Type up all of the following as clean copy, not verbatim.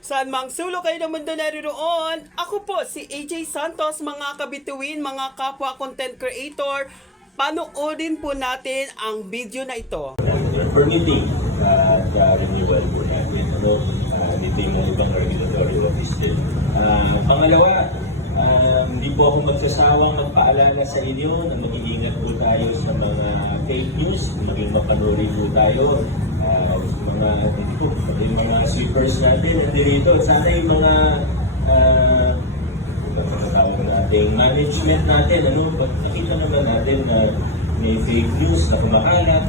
Saan mang sulok kayo ng mundo naroroon, ako po si AJ Santos, mga kabituin, mga kapwa content creator. Panoodin po natin ang video na ito. Permitting renewal po natin. Meeting ng ibang regulatory office. Pangalawa, hindi po ako magsasawang magpaalala sa inyo na mag-iingat po tayo sa mga fake news, maging mapanuri po tayo. Mga sweepers natin nandito. Sana yung mga ating management natin, pag nakita naman natin na may fake news na kumakalat,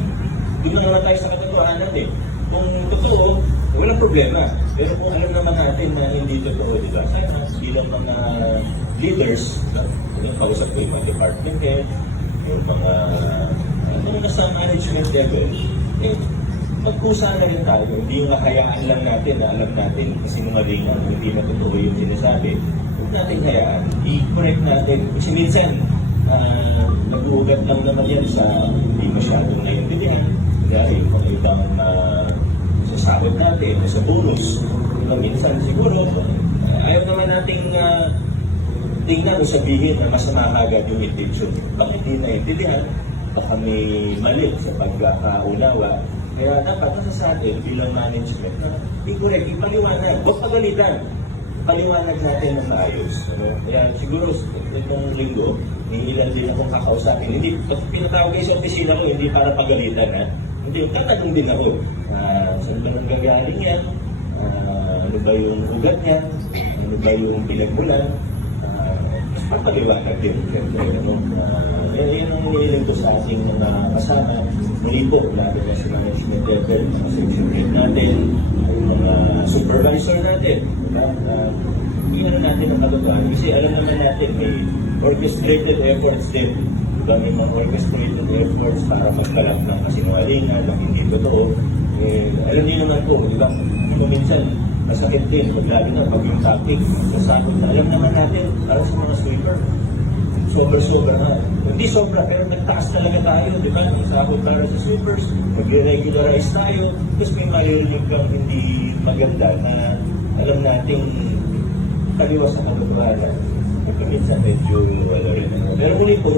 doon na naman tayo sa katotohanan eh. Kung totoo, walang problema. Pero kung alam naman natin na hindi totoo, di ba? Sana bilang mga leaders, kausap ko yung mga department head, yung mga nasa management level, magkusa na rin tayo. Hindi yung nakayaan lang natin na alam natin kasi mga ringan, hindi na totoo yung sinasabi. Huwag natin hayaan, i-correct natin. Kasi minsan, nag-uugat lang naman yan sa hindi masyadong naiintindihan. Dahil mga ibang sasabot natin, sa buros. Minsan siguro, ayaw naman nating tingnan o sabihin na masama agad yung intention. Bakit hindi naiintindihan? Baka may mali sa pagkakaunawa. Kaya dapat nasa sa atin bilang management na i-correct, ipaliwanag, huwag pagalitan. Paliwanag natin ng maayos. Kaya siguro itong linggo, ilan din akong kakausapin. Hindi, pinatawag kayo sa opisina ko, hindi para pagalitan. Hindi, tatanong din ako. Saan ba nang gagaling yan? Ano ba yung ugat niya? Ano ba yung pinagmulan? Mas papaliwanag din. Yan ang nililin ko sa ating mga kasama. Muli po, lalo na sa management level, mga section head natin, mga supervisor natin. Tingnan natin ang katotohanan. Kasi alam naman natin, may orchestrated efforts din. Diba, may mga orchestrated efforts para magkalat ng kasinungalingan, ng hindi totoo. Alam niyo naman po, di ba? Minsan, masakit din. Lalo na pag yung topic, masakot na. Alam naman natin, para sa mga sweeper, sobra-sobra na. Hindi sobra, pero nagtaas talaga tayo, di ba? Ang sahod para sa sweepers, mag-regularize tayo, tapos may maririnig kang hindi maganda na alam nating kaliwas sa katotohanan. Minsan medyo wala rin. Pero muli po,